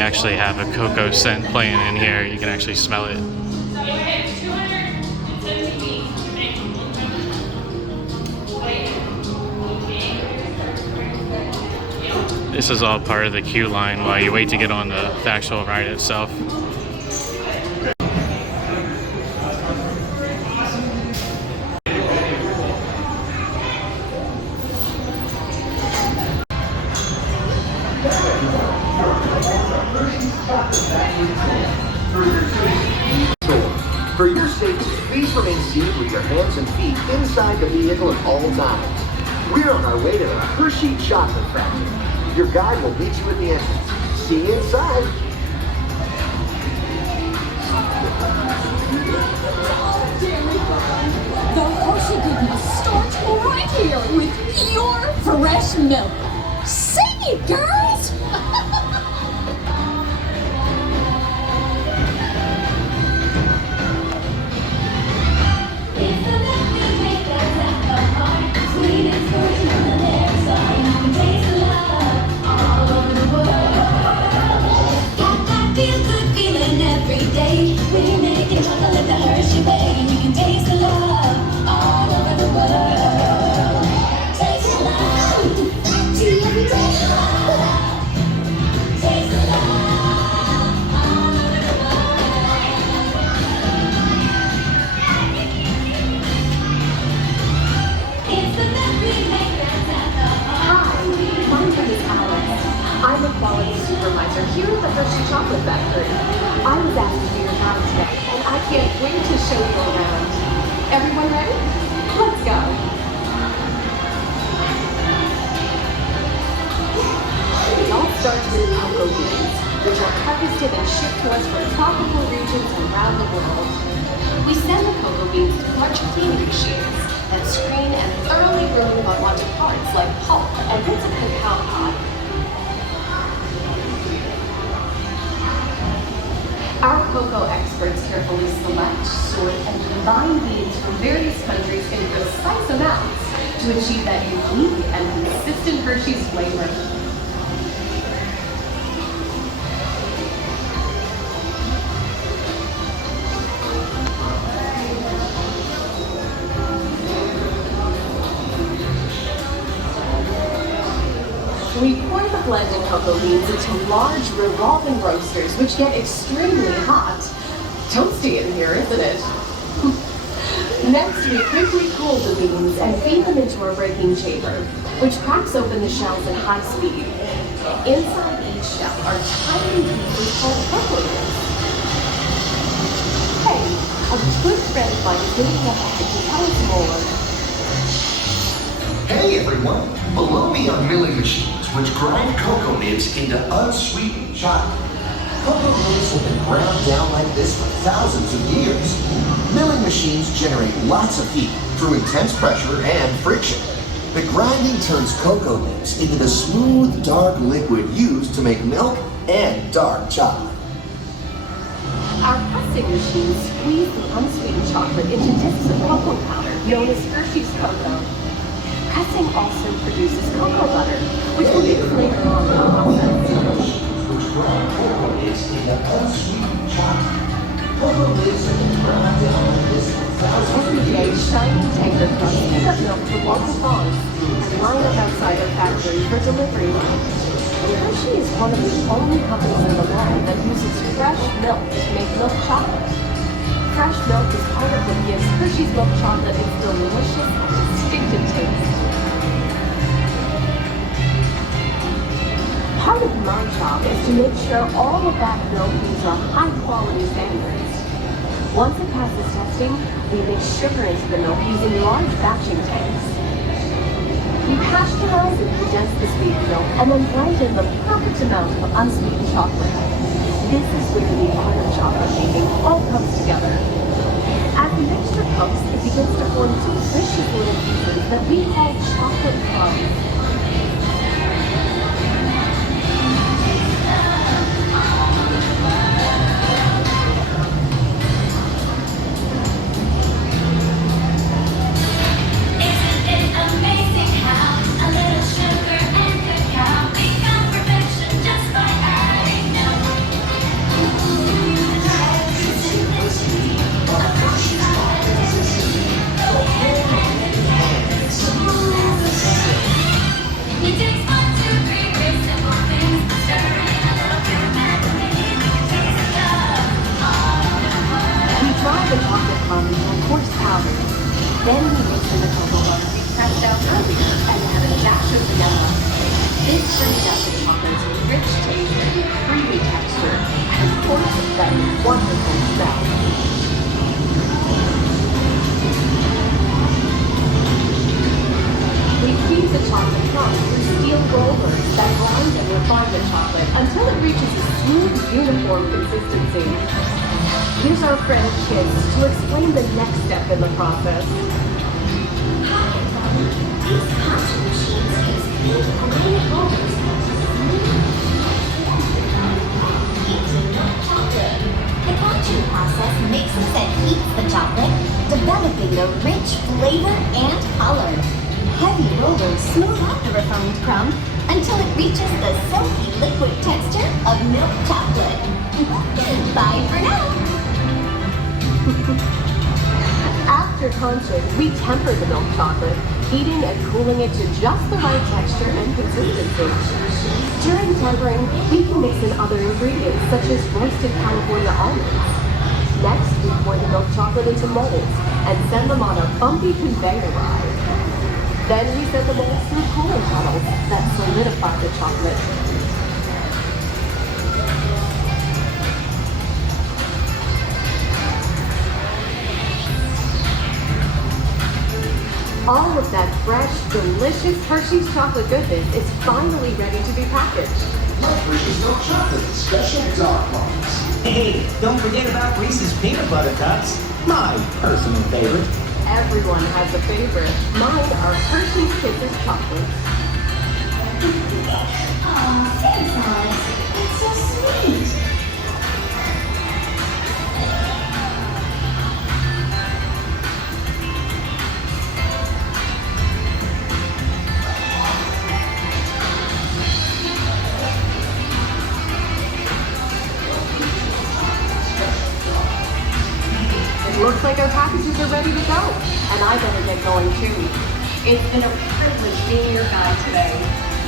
actually have a cocoa scent playing in here. You can actually smell it. This is all part of the queue line while you wait to get on the actual ride itself. For your safety, please remain seated with your hands and feet inside the vehicle at all times. We're on our way to the Hershey Chocolate Factory. Your guide will meet you at the entrance. See you inside. The Hershey goodness starts right here with your fresh milk. Sing it, girls! Hershey way, and you can taste the love all over the world. Taste the love, taste the love, taste the love all over the world. It's the best we make that's at the heart. Hi, my name is Alex. I'm a quality supervisor here at the Hershey Chocolate Factory. I was asked to do your job today. I can't wait to show you around. Everyone ready? Let's go. It all starts with cocoa beans, which are harvested and shipped to us from tropical regions around the world. We send the cocoa beans to large cleaning machines that screen and thoroughly remove unwanted parts like pulp and bits of cacao pod. Our cocoa experts carefully select, sort, and combine beans from various countries in precise amounts to achieve that unique and consistent Hershey's flavor. We pour the blended cocoa beans into large revolving roasters, which get extremely hot. Toasty in here, isn't it? Next, we quickly cool the beans and feed them into our breaking chamber, which cracks open the shells at high speed. Inside each shell are tiny pieces called cocoa nibs. Hey, a good friend of mine is waiting up ahead to tell us more. Hey everyone! Below me are milling machines which grind cocoa nibs into unsweetened chocolate. Cocoa nibs have been ground down like this for thousands of years. Milling machines generate lots of heat through intense pressure and friction. The grinding turns cocoa nibs into the smooth, dark liquid used to make milk and dark chocolate. Our pressing machines squeeze the unsweetened chocolate into discs of cocoa powder known as Hershey's cocoa. Pressing also produces cocoa butter, which will be later on in the process. Which grind cocoa nibs into unsweetened chocolate. Cocoa nibs have been ground down like this for thousands of Every day, years. shiny tanker trucks pick up milk from local farms and line up outside our factory for delivery. Hershey is one of the only companies in the world that uses fresh milk to make milk chocolate. Fresh milk is part of what gives Hershey's milk chocolate its delicious and distinctive taste. Part of my job is to make sure all of that milk meets our high-quality standards. Once it passes testing, we mix sugar into the milk using large batching tanks. We pasteurize and condense the sweet milk and then blend in the perfect amount of unsweetened chocolate. This is where the art of chocolate making all comes together. As the mixture cooks, it begins to form delicious little pieces that we call chocolate crumbs. economy and horsepower. Then we mix in the cocoa butter we pressed out earlier and add a dash of vanilla. This brings out the chocolate's rich taste and creamy texture, and of course, that wonderful smell. We feed the chocolate crumb through steel rollers that grind and refine the chocolate until it reaches a smooth, uniform consistency. Here's our friend Kids to explain the next step in the process. These punch machines use big granite rollers into milk chocolate. The punching process mixes and heats the chocolate, developing a rich flavor and color. Heavy rollers smooth out the refined crumb until it reaches the silky liquid texture of milk chocolate. Bye for now. After conching, we temper the milk chocolate, heating and cooling it to just the right texture and consistency. During tempering, we can mix in other ingredients such as roasted California almonds. Next, we pour the milk chocolate into molds and send them on a bumpy conveyor ride. Then we send the molds through cooling tunnels that solidify the chocolate. All of that fresh, delicious Hershey's chocolate goodness is finally ready to be packaged. Love Hershey's milk chocolate, special dark ones. Hey, don't forget about Reese's peanut butter cups, my personal favorite. Everyone has a favorite. Mine are Hershey's Kisses chocolates. Aw, thanks, Alex. It's so sweet. Looks like our packages are ready to go, and I better get going too. It's been a privilege being your guide today.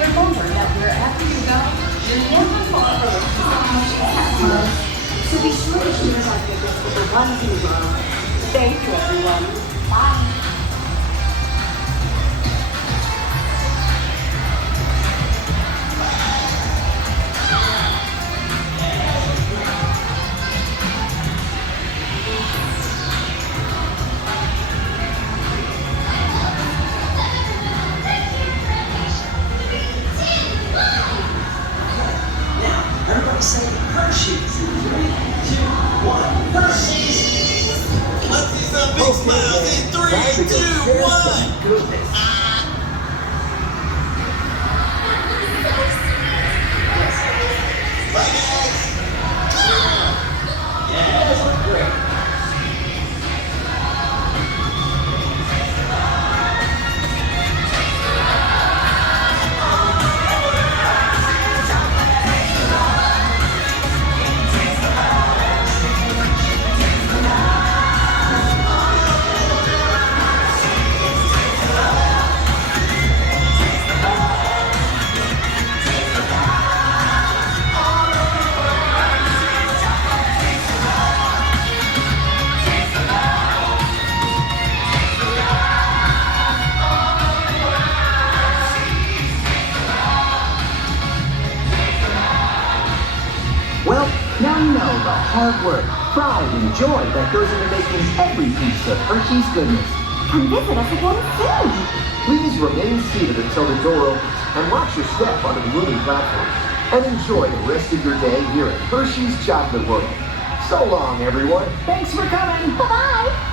Remember that wherever you go, you're never far from a so be sure to share our goodness with the ones you love. Thank you, everyone. Bye. Everybody say Hershey's. 3, 2, 1. Hershey's. Let's see some big smiles in 3, 2, 1. Goodness. Bye, guys. Yeah, this looks great. Well, now you know the hard work, pride, and joy that goes into making every piece of Hershey's goodness. Come visit us again soon. Please remain seated until the door opens and watch your step onto the moving platform. And enjoy the rest of your day here at Hershey's Chocolate World. So long, everyone. Thanks for coming. Bye-bye.